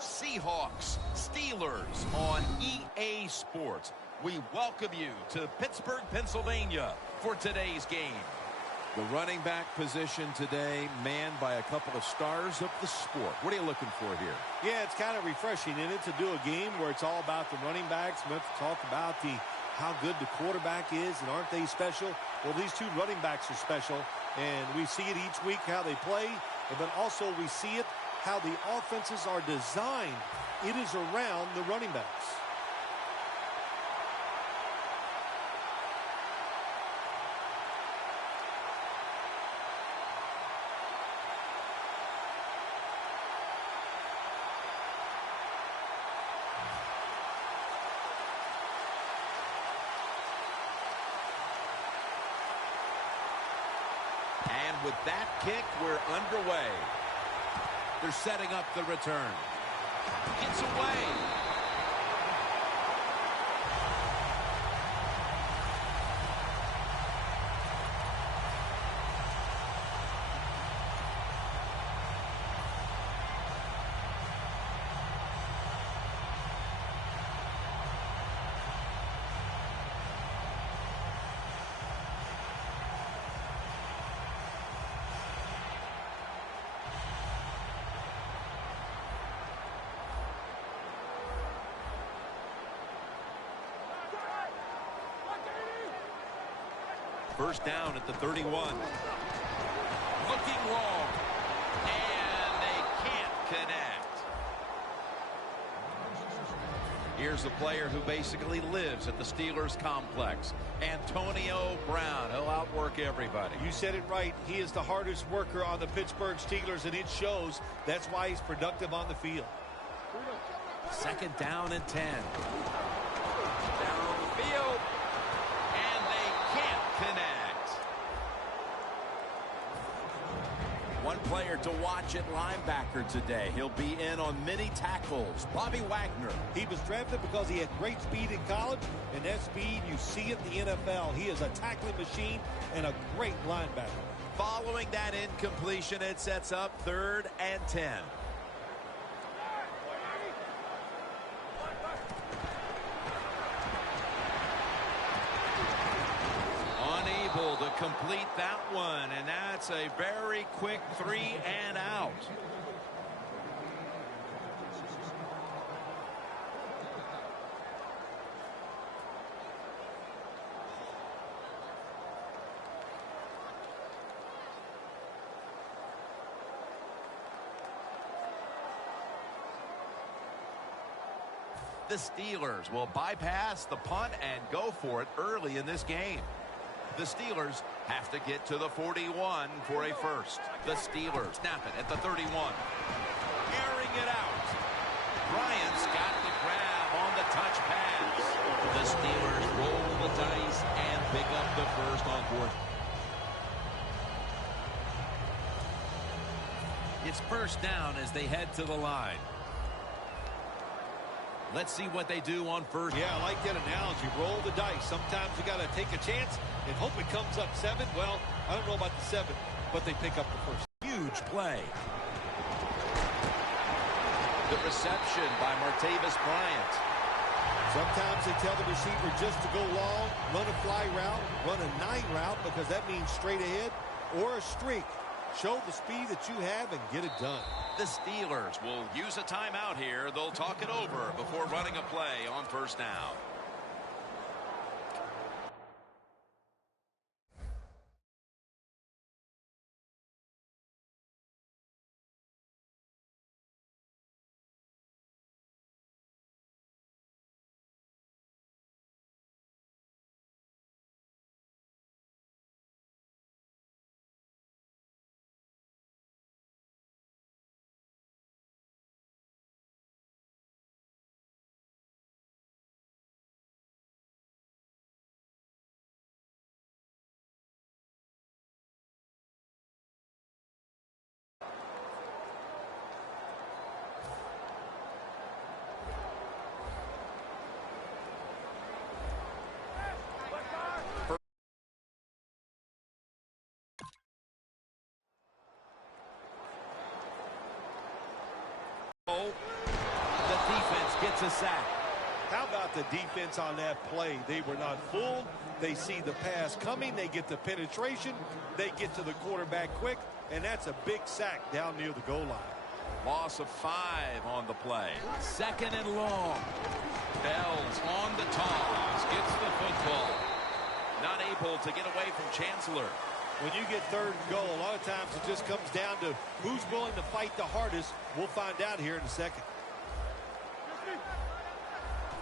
Seahawks, Steelers on EA Sports. We welcome you to Pittsburgh, Pennsylvania for today's game. The running back position today manned by a couple of stars of the sport. What are you looking for here? Yeah, it's kind of refreshing in it to do a game where it's all about the running backs. We have to talk about how good the quarterback is, and aren't they special? Well, these two running backs are special, and we see it each week how they play, but also we see it how the offenses are designed. It is around the running backs. And with that kick, we're underway. They're setting up the return. It's away. First down at the 31. Looking long. And they can't connect. Here's a player who basically lives at the Steelers complex. Antonio Brown. He'll outwork everybody. You said it right. He is the hardest worker on the Pittsburgh Steelers, and it shows. That's why he's productive on the field. Second down and 10. Down the field. And they can't connect. One player to watch at linebacker today. He'll be in on many tackles. Bobby Wagner. He was drafted because he had great speed in college, and that speed you see in the NFL. He is a tackling machine and a great linebacker. Following that incompletion, it sets up 3rd and 10. Unable to complete that one, and that's a very quick 3 and out. The Steelers will bypass the punt and go for it early in this game. The Steelers have to get to the 41 for a first. The Steelers snap it at the 31. Airing it out. Bryant's got the grab on the touch pass. The Steelers roll the dice and pick up the first on 4th. It's first down as they head to the line. Let's see what they do on first. Yeah, I like that analogy. Roll the dice. Sometimes you got to take a chance and hope it comes up 7. Well, I don't know about the 7, but they pick up the first. Huge play. The reception by Martavis Bryant. Sometimes they tell the receiver just to go long, run a fly route, run a 9 route, because that means straight ahead, or a streak. Show the speed that you have and get it done. The Steelers will use a timeout here. They'll talk it over before running a play on first down. gets a sack. How about the defense on that play? They were not fooled. They see the pass coming. They get the penetration. They get to the quarterback quick, and that's a big sack down near the goal line. Loss of 5 on the play. 2nd and long. Bell's on the toss. Gets the football. Not able to get away from Chancellor. When you get 3rd and goal, a lot of times it just comes down to who's willing to fight the hardest. We'll find out here in a second.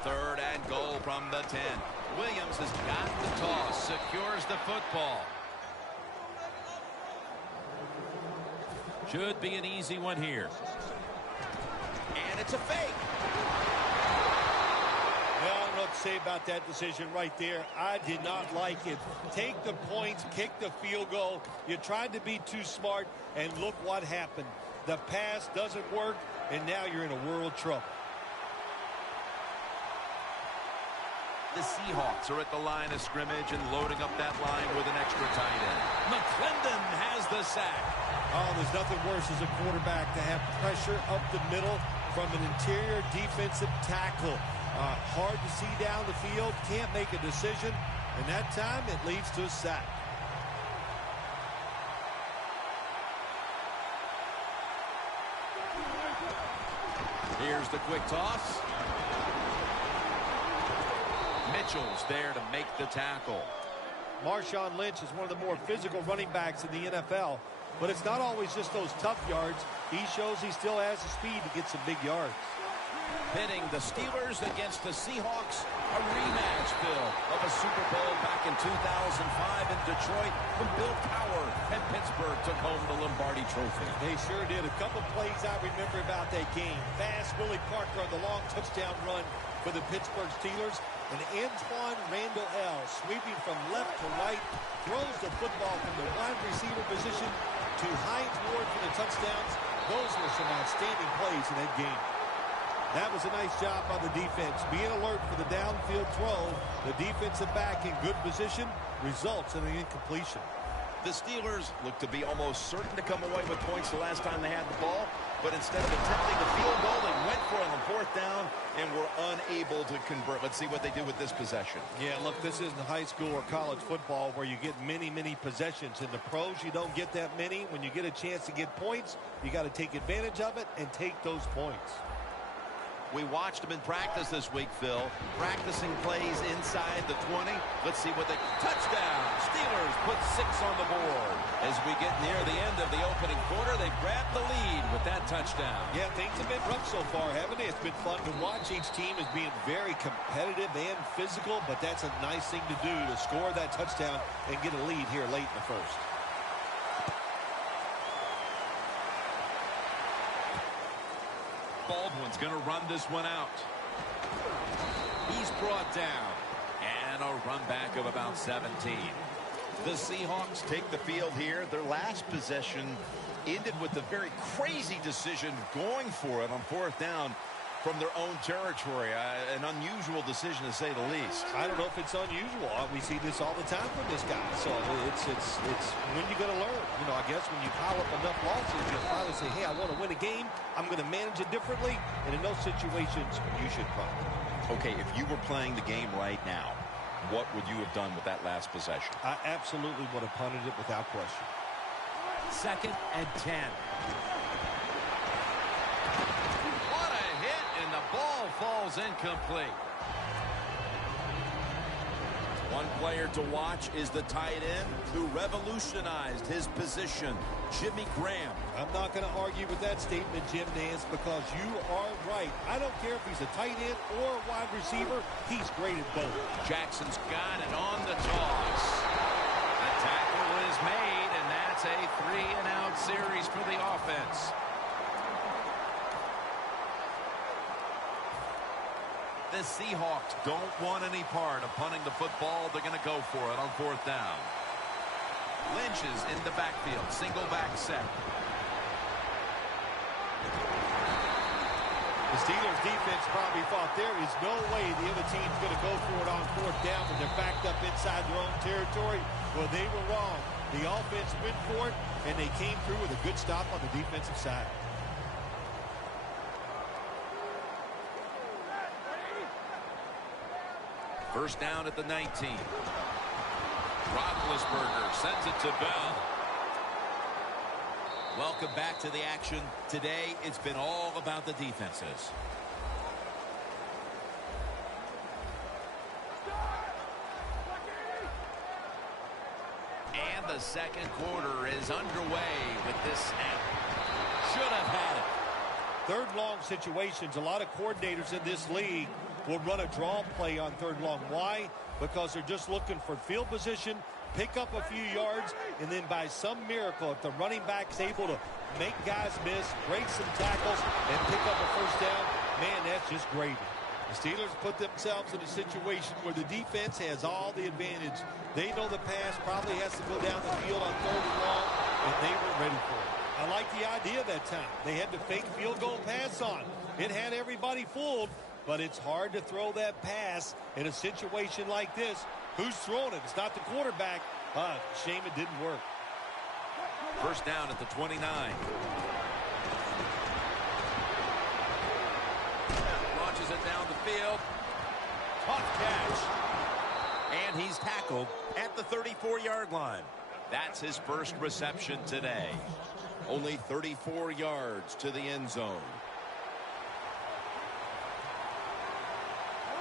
3rd and goal from the 10. Williams has got the toss. Secures the football. Should be an easy one here. And it's a fake. Well, I don't know what to say about that decision right there. I did not like it. Take the points, kick the field goal. You tried to be too smart, and look what happened. The pass doesn't work, and now you're in a world of trouble. The Seahawks are at the line of scrimmage and loading up that line with an extra tight end. McClendon has the sack. Oh, there's nothing worse as a quarterback to have pressure up the middle from an interior defensive tackle. Hard to see down the field, can't make a decision, and that time it leads to a sack. Here's the quick toss. Mitchell's there to make the tackle. Marshawn Lynch is one of the more physical running backs in the NFL, but it's not always just those tough yards. He shows he still has the speed to get some big yards. Pitting the Steelers against the Seahawks, a rematch, Phil, of a Super Bowl back in 2005 in Detroit when Bill Cowher and Pittsburgh took home the Lombardi Trophy. They sure did. A couple plays I remember about that game. Fast Willie Parker on the long touchdown run for the Pittsburgh Steelers. And Antoine Randall L. sweeping from left to right, throws the football from the wide receiver position to Hines Ward for the touchdowns. Those were some outstanding plays in that game. That was a nice job by the defense. Being alert for the downfield throw, the defensive back in good position results in an incompletion. The Steelers look to be almost certain to come away with points the last time they had the ball, but instead of attempting the field goal, they went for it on 4th down and were unable to convert. Let's see what they do with this possession. Yeah, look, this isn't high school or college football where you get many, many possessions. In the pros, you don't get that many. When you get a chance to get points, you got to take advantage of it and take those points. We watched them in practice this week, Phil. Practicing plays inside the 20. Let's see what they... Touchdown! Steelers put 6 on the board. As we get near the end of the opening quarter, they grabbed the lead with that touchdown. Yeah, things have been rough so far, haven't they? It's been fun to watch. Each team is being very competitive and physical, but that's a nice thing to do, to score that touchdown and get a lead here late in the first. Baldwin's going to run this one out. He's brought down. And a run back of about 17. The Seahawks take the field here. Their last possession ended with a very crazy decision going for it on 4th down from their own territory. An unusual decision, to say the least. I don't know if it's unusual. We see this all the time from this guy. So it's when you're going to learn. You know, I guess when you pile up enough losses, you finally say, hey, I want to win a game. I'm going to manage it differently. And in those situations, you should punt. Okay, if you were playing the game right now, what would you have done with that last possession? I absolutely would have punted it without question. 2nd and 10. What a hit, and the ball falls incomplete. One player to watch is the tight end who revolutionized his position, Jimmy Graham. I'm not going to argue with that statement, Jim Nance, because you are right. I don't care if he's a tight end or a wide receiver. He's great at both. Jackson's got it on the toss. The tackle is made, and that's a 3-and-out series for the offense. The Seahawks don't want any part of punting the football. They're going to go for it on 4th down. Lynch is in the backfield. Single back set. The Steelers defense probably thought there is no way the other team's going to go for it on 4th down when they're backed up inside their own territory. Well, they were wrong. The offense went for it, and they came through with a good stop on the defensive side. First down at the 19. Roethlisberger sends it to Bell. Welcome back to the action. Today, it's been all about the defenses. And the second quarter is underway with this snap. Should have had it. Third long situations, a lot of coordinators in this league will run a draw play on third long. Why? Because they're just looking for field position, pick up a few yards, and then by some miracle, if the running back's able to make guys miss, break some tackles, and pick up a first down, man, that's just gravy. The Steelers put themselves in a situation where the defense has all the advantage. They know the pass probably has to go down the field on third and long, and they were ready for it. I like the idea that time. They had the fake field goal pass on. It had everybody fooled, but it's hard to throw that pass in a situation like this. Who's throwing it? It's not the quarterback. Shame it didn't work. First down at the 29. Launches it down the field. Tough catch. And he's tackled at the 34-yard line. That's his first reception today. Only 34 yards to the end zone.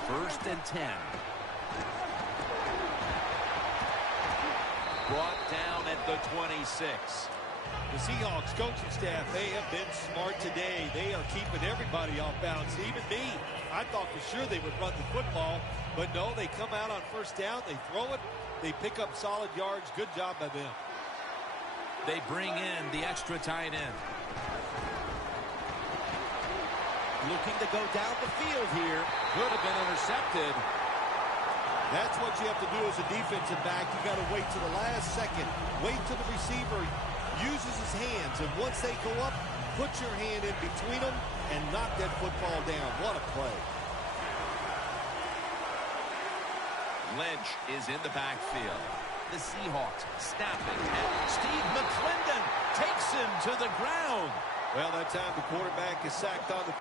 First and 10. Brought down at the 26. The Seahawks coaching staff, they have been smart today. They are keeping everybody off bounds, even me. I thought for sure they would run the football, but no, they come out on first down, they throw it, they pick up solid yards. Good job by them. They bring in the extra tight end. Looking to go down the field here. Could have been intercepted. That's what you have to do as a defensive back. You got to wait to the last second. Wait till the receiver uses his hands. And once they go up, put your hand in between them and knock that football down. What a play. Lynch is in the backfield. The Seahawks snapping. And Steve McClendon takes him to the ground. Well, that time the quarterback is sacked on the